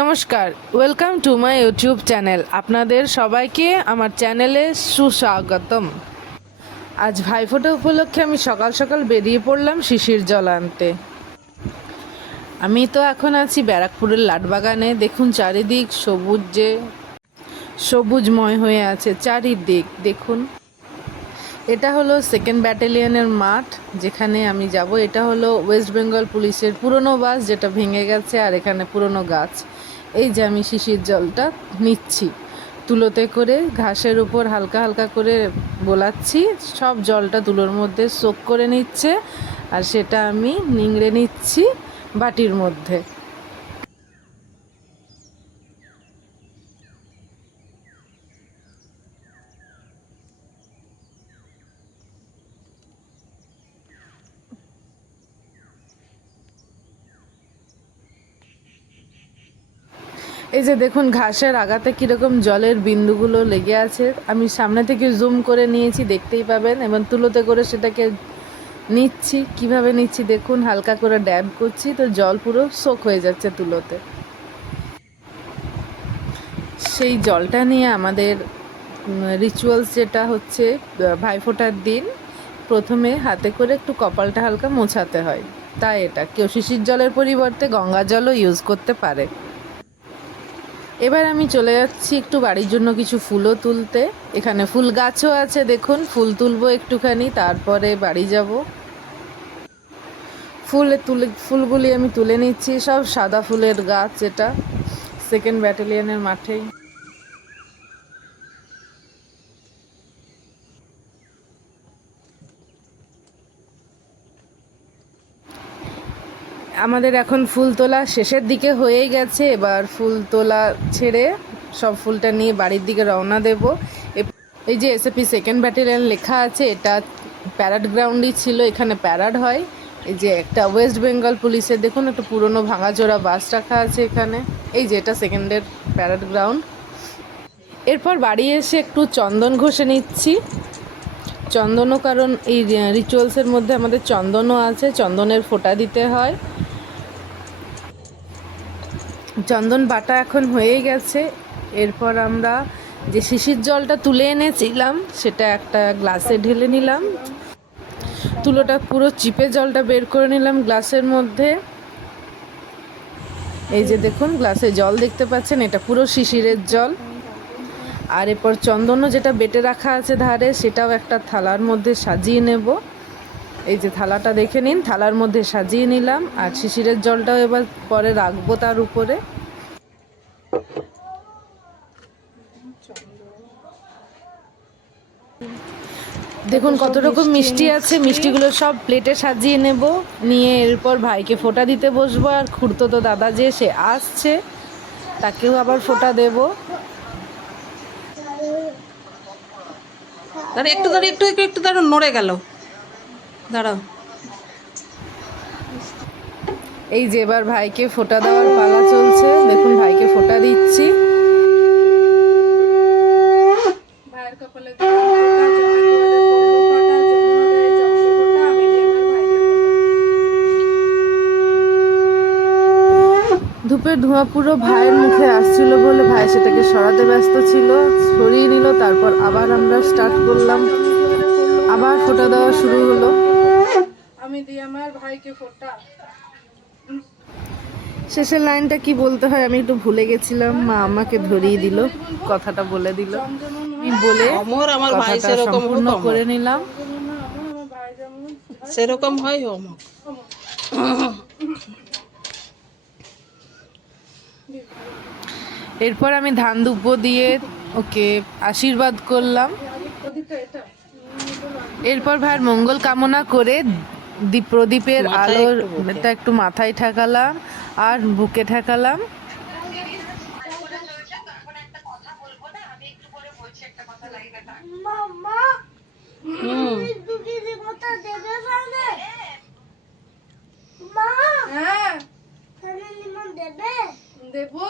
নমস্কার, welcome to my YouTube channel. আপনাদের সবাইকে আমার চ্যানেলে সুস্বাগতম। আজ ভাইফোঁটা উপলক্ষে আমি সকাল সকাল বেরিয়ে পড়লাম শিশির জল আনতে। আমি তো এখন আছি ব্যারাকপুরের লাটবাগানে। দেখুন চারিদিক সবুজময় হয়ে আছে চারিদিক। দেখুন, এটা হলো 2nd ব্যাটালিয়নের মাঠ, যেখানে আমি যাব। এটা হলো ওয়েস্ট বেঙ্গল পুলিশের পুরনো বাস, যেটা ভেঙে গেছে। আর এখানে পুরনো গাছ। এই যে আমি শিশির জলটা নিচ্ছি তুলোতে করে, ঘাসের উপর হালকা হালকা করে বোলাচ্ছি। সব জলটা তুলোর মধ্যে সোক করে নিচ্ছে, আর সেটা আমি নিংড়ে নিচ্ছি বাটির মধ্যে। এই যে দেখুন, ঘাসের আগাতে কীরকম জলের বিন্দুগুলো লেগে আছে। আমি সামনে থেকে জুম করে নিয়েছি, দেখতেই পাবেন। এবং তুলোতে করে সেটাকে নিচ্ছি। কিভাবে নিচ্ছি দেখুন, হালকা করে ড্যাব করছি, তো জল পুরো সোক হয়ে যাচ্ছে তুলোতে। সেই জলটা নিয়ে আমাদের রিচুয়ালস যেটা হচ্ছে, ভাইফোঁটার দিন প্রথমে হাতে করে একটু কপালটা হালকা মোছাতে হয়। তাই এটা কেউ শিশির জলের পরিবর্তে গঙ্গা জলও ইউজ করতে পারে। এবার আমি চলে যাচ্ছি একটু বাড়ির জন্য কিছু ফুলও তুলতে। এখানে ফুল গাছও আছে, দেখুন। ফুল তুলবো একটুখানি, তারপরে বাড়ি যাব। ফুলগুলি আমি তুলে নিচ্ছি। সব সাদা ফুলের গাছ, এটা 2nd ব্যাটালিয়নের মাঠেই। আমাদের এখন ফুল তোলা শেষের দিকে হয়েই গেছে। এবার ফুল তোলা ছেড়ে সব ফুলটা নিয়ে বাড়ির দিকে রওনা দেব। এই যে এসএপি 2nd ব্যাটালিয়ন লেখা আছে, এটা প্যারাড গ্রাউন্ডই ছিল। এখানে প্যারাড হয়। এই যে একটা ওয়েস্ট বেঙ্গল পুলিশের দেখুন একটা পুরনো ভাঙাচোরা বাস রাখা আছে এখানে। এই যে এটা 2ndের প্যারাড গ্রাউন্ড। এরপর বাড়ি এসে একটু চন্দন ঘষে নিচ্ছি। চন্দনও, কারণ এই রিচুয়ালসের মধ্যে আমাদের চন্দনও আছে, চন্দনের ফোঁটা দিতে হয়। চন্দন বাটা এখন হয়েই গেছে। এরপর আমরা যে শিশির জলটা তুলে এনেছিলাম, সেটা একটা গ্লাসে ঢেলে নিলাম। তুলোটা পুরো চিপে জলটা বের করে নিলাম গ্লাসের মধ্যে। এই যে দেখুন, গ্লাসে জল দেখতে পাচ্ছেন, এটা পুরো শিশিরের জল। আর এরপর চন্দনও যেটা বেটে রাখা আছে ধারে, সেটাও একটা থালার মধ্যে সাজিয়ে নেব। এই যে থালাটা দেখে নিন, থালার মধ্যে সাজিয়ে নিলাম। আর শিশিরের জলটাও এবার পরে রাখবো তার উপরে। দেখুন কত রকম মিষ্টি আছে। মিষ্টিগুলো সব প্লেটে সাজিয়ে নেব, নিয়ে এরপর ভাইকে ফোঁটা দিতে বসবো। আর খুড়তুতো দাদা যে সে আসছে, তাকেও আবার ফোঁটা দেব। দাঁড়া একটু, দাঁড়িয়ে একটু একটু একটু দাঁড়াও, নড়ে গেল, দাঁড়াও। এই যে এবার ভাইকে ফোঁটা দেওয়ার পালা চলছে। দেখুন ভাইকে ফোঁটা দিচ্ছি। ভাইয়ের কপালে ধূপের ধোঁয়া পুরো ভাইয়ের মুখে আসছিল বলে ভাই সেটাকে সরাতে ব্যস্ত ছিল, সরিয়ে নিল। তারপর আবার আমরা স্টার্ট করলাম, আবার ফোঁটা দেওয়া শুরু হলো। আমি দিই আমার ভাইকে ফোঁটা। শেষের লাইনটা কি বলতে হয় আমি একটু ভুলে গেছিলাম। মা আমাকে ধরিয়ে দিল, কথাটা বলে দিল। আমি বলে অমর আমার ভাই কথাটা সেরকম সম্পূর্ণ করে নিলাম। সেরকম হয় অমর। এরপর আমি ধান দুব্বো দিয়ে ওকে আশীর্বাদ করলাম। এরপর ভাইয়ের মঙ্গল কামনা করে প্রদীপের আলোর একটু মাথায় ঠেকালাম আর বুকে ঠেকালাম। দেবো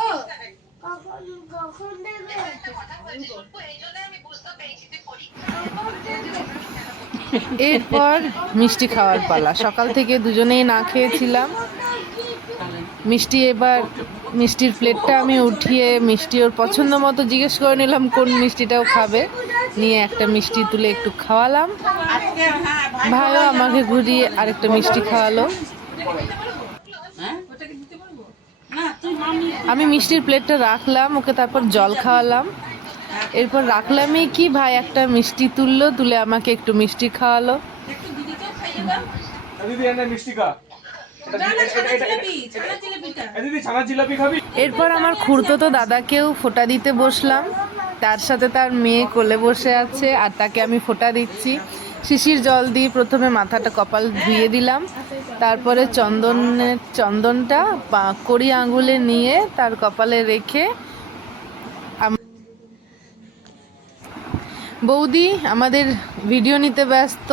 এরপর মিষ্টি খাওয়ার পালা। সকাল থেকে দুজনেই না খেয়েছিলাম। মিষ্টি এবার মিষ্টির প্লেটটা আমি উঠিয়ে মিষ্টি ওর পছন্দ মতো জিজ্ঞেস করে নিলাম কোন মিষ্টিটাও খাবে, নিয়ে একটা মিষ্টি তুলে একটু খাওয়ালাম। ভাইও আমাকে ঘুরিয়ে আরেকটা মিষ্টি খাওয়ালো। আমি মিষ্টির প্লেটটা রাখলাম, ওকে তারপর জল খাওয়ালাম। এরপর রাখলামই কি ভাই একটা মিষ্টি তুললো, তুলে আমাকে একটু মিষ্টি খাওয়ালো। এরপর আমার খুড়তো দাদাকেও ফোঁটা দিতে বসলাম, তার সাথে তার মেয়ে কোলে বসে আছে আর তাকে আমি ফোঁটা দিচ্ছি। শিশির জল দিয়ে প্রথমে মাথাটা কপাল ধুয়ে দিলাম, তারপরে চন্দনটা কড়ি আঙুলে নিয়ে তার কপালে রেখে বৌদি আমাদের ভিডিও নিতে ব্যস্ত,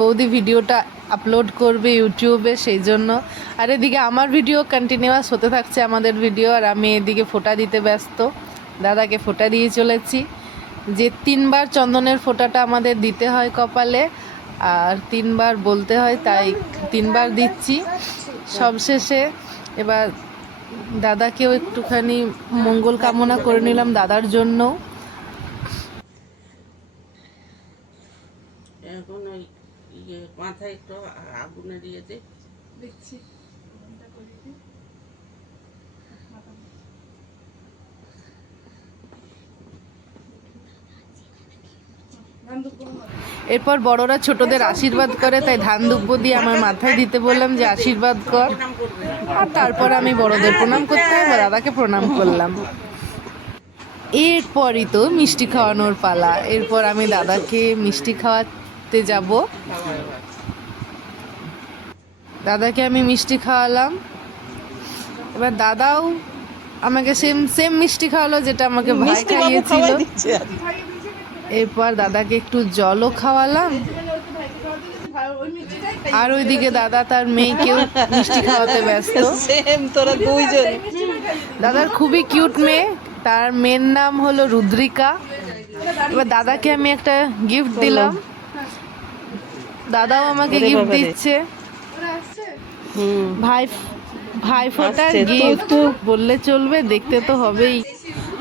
বৌদি ভিডিওটা আপলোড করবে ইউটিউবে, সেই জন্য। আর এদিকে আমার ভিডিও কন্টিনিউয়াস হতে থাকছে আমাদের ভিডিও, আর আমি এদিকে ফোঁটা দিতে ব্যস্ত, দাদাকে ফোঁটা দিয়ে চলেছি। যে 3বার চন্দনের ফোঁটাটা আমাদের দিতে হয় কপালে আর 3বার বলতে হয়, তাই 3বার দিচ্ছি। সবশেষে এবার দাদাকেও একটুখানি মঙ্গল কামনা করে নিলাম দাদার জন্য। এখন ওই মাথায় একটু আগুনে দিয়ে দেখছি। এরপর বড়রা ছোটদের আশীর্বাদ করে, তাই ধান দুব্য দিয়ে আমার মাথায় দিতে বললাম যে আশীর্বাদ কর। আর তারপর আমি বড়দের প্রণাম করতে হয়, দাদাকে প্রণাম করলাম। এরপরই তো মিষ্টি খাওয়ানোর পালা। এরপর আমি দাদাকে মিষ্টি খাওয়াতে যাব, দাদাকে আমি মিষ্টি খাওয়ালাম। এবার দাদাও আমাকে সেম মিষ্টি খাওয়ালো যেটা আমাকে ভাই খাইয়েছিল। এরপর দাদাকে একটু জলও খাওয়ালাম, আর ওইদিকে দাদা তার মেয়েকেও মিষ্টি খাওয়াতে ব্যস্ত। দাদার খুবই কিউট মেয়ে, তার মেয়ের নাম হলো রুদ্রিকা। এবার দাদাকে আমি একটা গিফট দিলাম, দাদাও আমাকে গিফট দিচ্ছে। ভাই ফোটার গিফট বললে চলবে, দেখতে তো হবেই।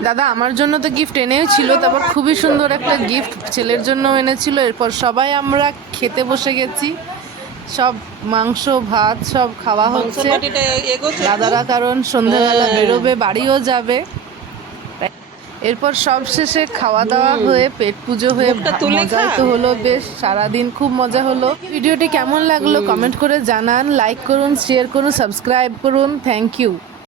দাদা আমার জন্য তো গিফট এনেও ছিল, তারপর খুবই সুন্দর একটা গিফট ছেলের জন্য এনেছিল। এরপর সবাই আমরা খেতে বসে গেছি, সব মাংস ভাত সব খাওয়া হচ্ছে। দাদারা কারণ সন্ধ্যাবেলা বেরোবে, বাড়িও যাবে। এরপর সব শেষে খাওয়া দাওয়া হয়ে পেট পুজো হয়ে মজাই তো হলো বেশ, সারাদিন খুব মজা হলো। ভিডিওটি কেমন লাগলো কমেন্ট করে জানান, লাইক করুন, শেয়ার করুন, সাবস্ক্রাইব করুন। Thank you.